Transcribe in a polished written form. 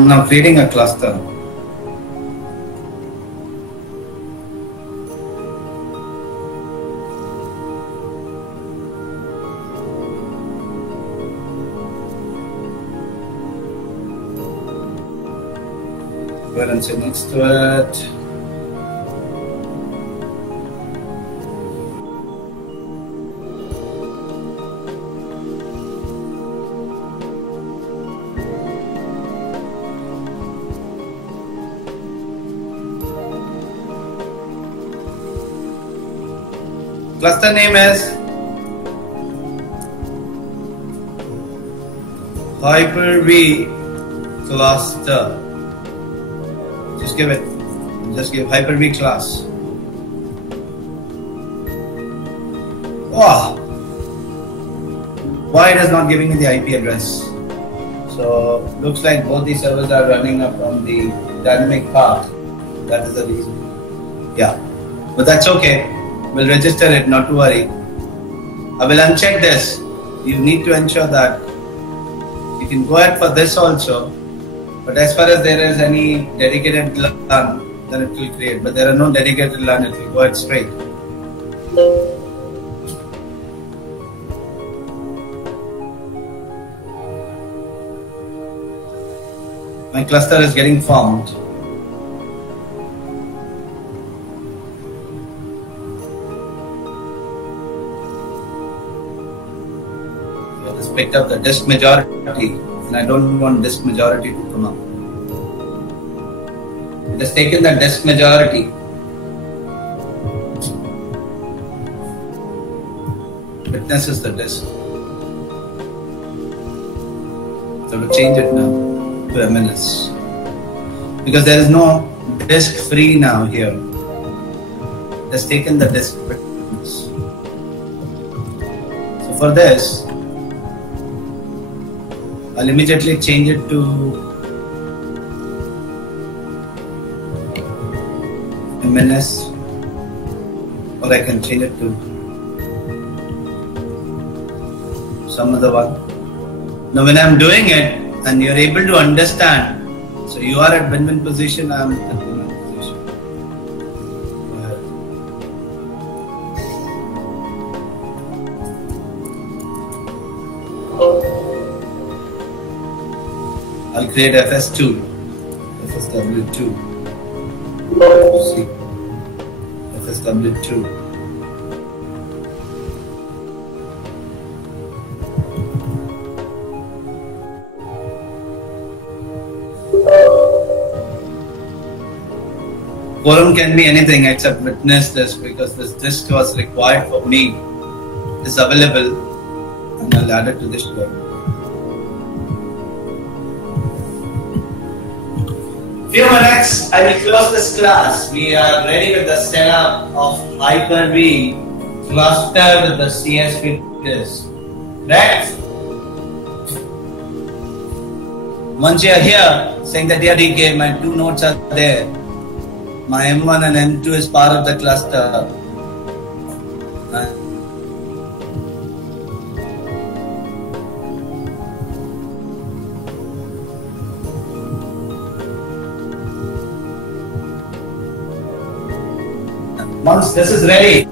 I'm now creating a cluster. Go ahead and say next to it. Cluster name is Hyper-v cluster. Just give Hyper-v class. Wow. Why it is not giving me the IP address? So looks like both these servers are running up on the dynamic path. That is the reason. Yeah, but that's okay. We'll register it, not to worry. I will uncheck this. You need to ensure that you can go ahead for this also. But as far as there is any dedicated LAN, then it will create. But there are no dedicated LAN, it will go ahead straight. My cluster is getting formed. I just picked up the disk majority. And I don't want disk majority to come up. Just taken the disk majority. Witness is the disk. So to change it now to MNS. Because there is no disk free now here. Just taken the disk witness. So for this, I'll immediately change it to MNS, or I can change it to some other one. Now when I'm doing it and you're able to understand, so you are at win-win position, I'm at win-win position. I'll create FS2, FSW2, see, FSW2. Column can be anything except witness disk, because this disk was required for me, is available, and I'll add it to this column. Few minutes, I will close this class. We are ready with the setup of Hyper-v cluster with the CSV disk. Right? Once you are here, saying that yeah, DK, my two nodes are there. My M1 and M2 is part of the cluster. Once this is ready,